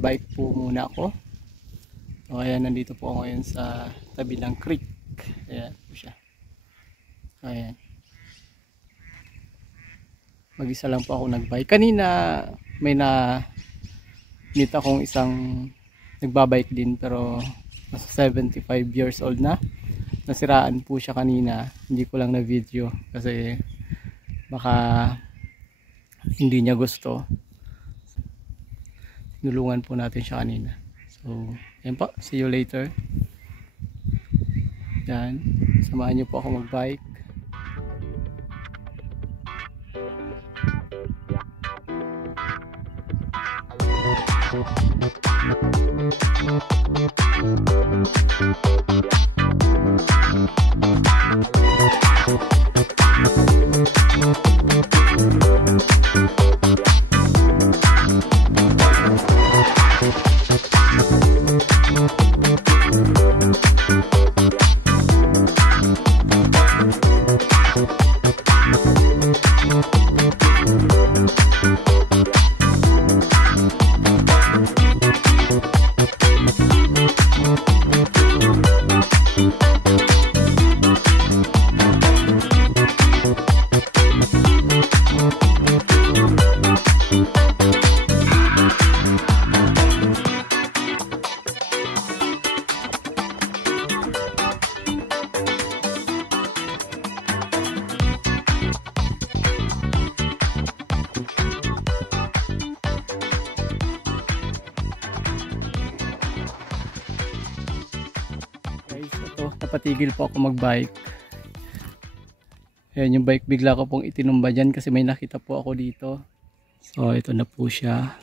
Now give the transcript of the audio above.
Bike po muna ako. So ayan, nandito po ako ngayon sa tabi ng creek. Ayan po siya. Ayan. Mag-isa lang po ako nagbike. Kanina may meet akong isang nagbabike din, pero nasa 75 years old na. Nasiraan po siya kanina. Hindi ko lang na video kasi baka hindi niya gusto. Nulungan po natin siya kanina. So, yan po. See you later. Yan. Samahan niyo po ako mag-bike. Napatigil po ako magbike. Ayan yung bike, bigla ko pong itinumba dyan kasi may nakita po ako dito. So ito na po siya.